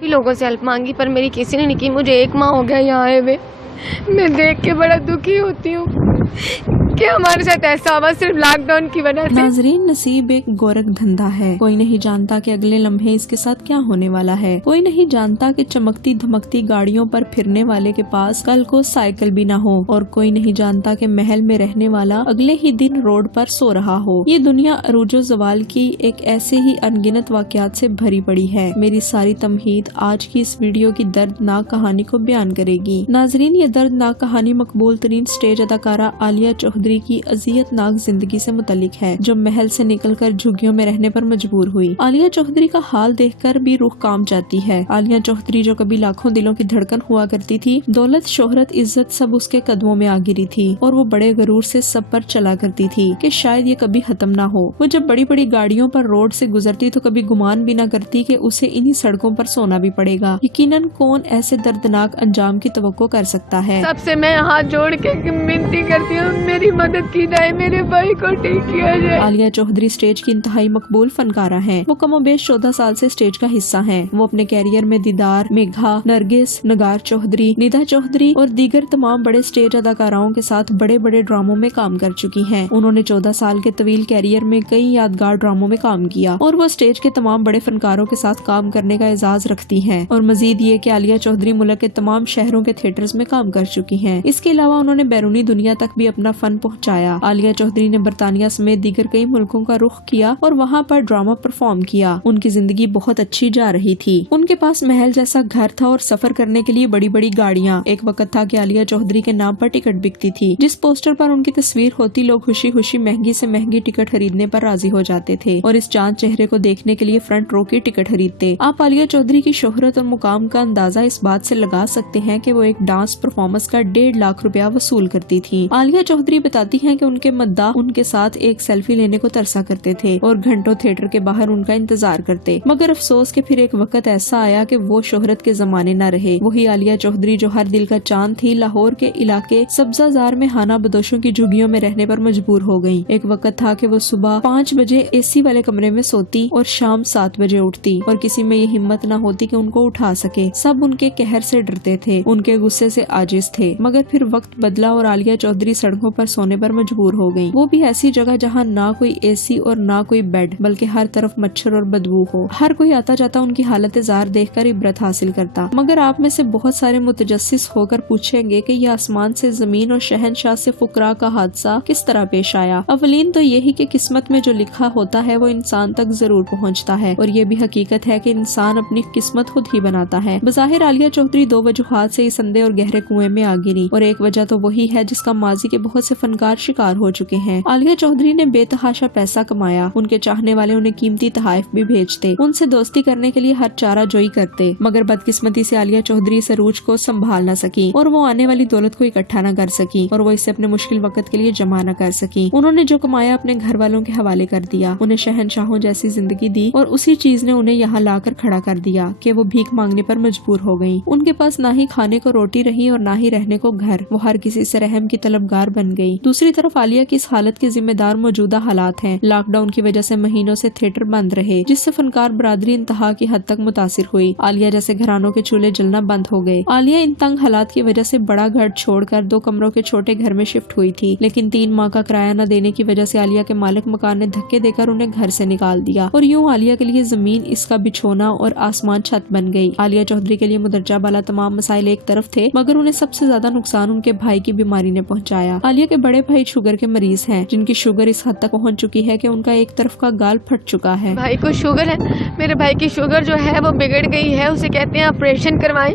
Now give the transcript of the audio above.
لوگوں سے ہیلپ مانگی پر میری کسی نے نہیں کی. مجھے 1 ماہ ہو گیا یہاں آئے ہوئے. میں دیکھ کے بڑا دکھی ہوتی ہوں کہ ہمارے ساتھ ایسا ہوا صرف لاک ڈاؤن کی وجہ سے. ناظرین، نصیب ایک گورکھ دھندا ہے. کوئی نہیں جانتا کہ اگلے لمحے اس کے ساتھ کیا ہونے والا ہے. کوئی نہیں جانتا کہ چمکتی دھمکتی گاڑیوں پر پھرنے والے کے پاس کل کو سائیکل بھی نہ ہو. اور کوئی نہیں جانتا کہ محل میں رہنے والا اگلے ہی دن روڈ پر سو رہا ہو. یہ دنیا عروج و زوال کی ایک ایسے ہی انگنت واقعات سے بھری پڑی ہے. میری ساری تمہید آج کی اس ویڈیو کی دردناک کہانی کو بیان کرے گی. ناظرین، یہ دردناک کہانی مقبول ترین سٹیج اداکارہ عالیہ چوہدری کی اذیت ناک زندگی سے متعلق ہے، جو محل سے نکل کر جھگیوں میں رہنے پر مجبور ہوئی. عالیہ چوہدری کا حال دیکھ کر بھی روح کام جاتی ہے. عالیہ چوہدری جو کبھی لاکھوں دلوں کی دھڑکن ہوا کرتی تھی، دولت، شہرت، عزت سب اس کے قدموں میں آ گری تھی اور وہ بڑے غرور سے سب پر چلا کرتی تھی کہ شاید یہ کبھی ختم نہ ہو. وہ جب بڑی بڑی گاڑیوں پر روڈ سے گزرتی تو کبھی گمان بھی نہ کرتی کہ اسے انہی سڑکوں پر سونا بھی پڑے گا. یقیناً کون ایسے دردناک انجام کی توقع کر سکتا ہے. سب سے میں ہاتھ جوڑ کے منتی کرتی ہوں، میری مدد کی جائے، میرے بھائی کو ٹھیک کیا جائے. عالیہ چوہدری سٹیج کی انتہائی مقبول فنکارہ ہیں. وہ کم و بیش 14 سال سے سٹیج کا حصہ ہیں. وہ اپنے کیریئر میں دیدار، میگھا، نرگس، نگار چوہدری، ندا چوہدری اور دیگر تمام بڑے سٹیج اداکاراؤں کے ساتھ بڑے بڑے ڈراموں میں کام کر چکی ہیں. انہوں نے 14 سال کے طویل کیریئر میں کئی یادگار ڈراموں میں کام کیا اور وہ سٹیج کے تمام بڑے فنکاروں کے ساتھ کام کرنے کا اعزاز رکھتی ہیں. اور مزید یہ کہ عالیہ چوہدری ملک کے تمام شہروں کے تھیٹرز میں کام کر چکی ہیں. اس کے علاوہ انہوں نے بیرونی دنیا تک بھی اپنا فن پہنچایا. عالیہ چوہدری نے برطانیہ سمیت دیگر کئی ملکوں کا رخ کیا اور وہاں پر ڈرامہ پرفارم کیا. ان کی زندگی بہت اچھی جا رہی تھی. ان کے پاس محل جیسا گھر تھا اور سفر کرنے کے لیے بڑی بڑی گاڑیاں. ایک وقت تھا کہ عالیہ چوہدری کے نام پر ٹکٹ بکتی تھی. جس پوسٹر پر ان کی تصویر ہوتی، لوگ خوشی خوشی مہنگی سے مہنگی ٹکٹ خریدنے پر راضی ہو جاتے تھے اور اس چاند چہرے کو دیکھنے کے لیے فرنٹ رو کی ٹکٹ خریدتے. آپ عالیہ چوہدری کی شہرت اور مقام کا اندازہ اس بات سے لگا سکتے ہیں کہ وہ ایک ڈانس پرفارمنس کا 1.5 لاکھ روپیہ وصول کرتی تھی. عالیہ چوہدری بتاتی ہیں کہ ان کے مداح ان کے ساتھ ایک سیلفی لینے کو ترسا کرتے تھے اور گھنٹوں تھیٹر کے باہر ان کا انتظار کرتے. مگر افسوس کہ پھر ایک وقت ایسا آیا کہ وہ شہرت کے زمانے نہ رہے. وہی عالیہ چوہدری جو ہر دل کا چاند تھی، لاہور کے علاقے سبزہ زار میں ہانہ بدوشوں کی جھگیوں میں رہنے پر مجبور ہو گئی. ایک وقت تھا کہ وہ صبح 5 بجے اے سی والے کمرے میں سوتی اور شام 7 بجے اٹھتی اور کسی میں یہ ہمت نہ ہوتی کہ ان کو اٹھا سکے. سب ان کے قہر سے ڈرتے تھے، ان کے غصے سے عاجز تھے. مگر پھر وقت بدلا اور عالیہ چوہدری سڑکوں پر سونے پر مجبور ہو گئی. وہ بھی ایسی جگہ جہاں نہ کوئی اے سی اور نہ کوئی بیڈ، بلکہ ہر طرف مچھر اور بدبو ہو. ہر کوئی آتا جاتا ان کی حالت زار دیکھ کر عبرت حاصل کرتا. مگر آپ میں سے بہت سارے متجسس ہو کر پوچھیں گے کہ یہ آسمان سے زمین اور شہنشاہ سے فقراء کا حادثہ کس طرح پیش آیا. اولین تو یہی کہ قسمت میں جو لکھا ہوتا ہے وہ انسان تک ضرور پہنچتا ہے، اور یہ بھی حقیقت ہے کہ انسان اپنی قسمت خود ہی بناتا ہے. بظاہر عالیہ چوہدری 2 وجوہات سے اس اندھے اور گہرے کنویں میں آ گری، اور ایک وجہ تو وہی ہے جس کا ماضی کے بہت سے فنکار شکار ہو چکے ہیں. عالیہ چوہدری نے بے تحاشا پیسہ کمایا. ان کے چاہنے والے انہیں قیمتی تحائف بھی بھیجتے، ان سے دوستی کرنے کے لیے ہر چارہ جوئی کرتے. مگر بدقسمتی سے عالیہ چوہدری اس عروج کو سنبھال نہ سکی اور وہ آنے والی دولت کو اکٹھا نہ کر سکی اور وہ اسے اپنے مشکل وقت کے لیے جمع نہ کر سکی. انہوں نے جو کمایا اپنے گھر والوں کے حوالے کر دیا، انہیں شہنشاہوں جیسی زندگی دی، اور اسی چیز نے انہیں یہاں لا کر کھڑا کر دیا کہ وہ بھیک مانگنے پر مجبور ہو گئی. ان کے پاس نہ ہی کھانے کو روٹی رہی اور نہ ہی رہنے کو گھر. وہ ہر کسی سے رحم کی طلبگار بن گئی. دوسری طرف عالیہ کی اس حالت کے ذمہ دار موجودہ حالات ہیں. لاک ڈاؤن کی وجہ سے مہینوں سے تھیٹر بند رہے، جس سے فنکار برادری انتہا کی حد تک متاثر ہوئی. عالیہ جیسے گھرانوں کے چولہے جلنا بند ہو گئے. عالیہ ان تنگ حالات کی وجہ سے بڑا گھر چھوڑ کر 2 کمروں کے چھوٹے گھر میں شفٹ ہوئی تھی، لیکن 3 ماہ کا کرایہ نہ دینے کی وجہ سے عالیہ کے مالک مکان نے دھکے دے کر انہیں گھر سے نکال دیا، اور یوں عالیہ کے لیے زمین اس کا بچھونا اور آسمان چھت بن گئی. عالیہ چوہدری کے لیے مدرجہ بالا تمام مسائل ایک طرف تھے، مگر انہیں سب سے زیادہ نقصان ان کے بھائی کی بیماری نے پہنچایا. عالیہ کے بڑے بھائی شوگر کے مریض ہیں، جن کی شوگر اس حد تک پہنچ چکی ہے کہ ان کا ایک طرف کا گال پھٹ چکا ہے. بھائی کو شوگر ہے، میرے بھائی کی شوگر جو ہے وہ بگڑ گئی ہے. اسے کہتے ہیں آپریشن کروائیں،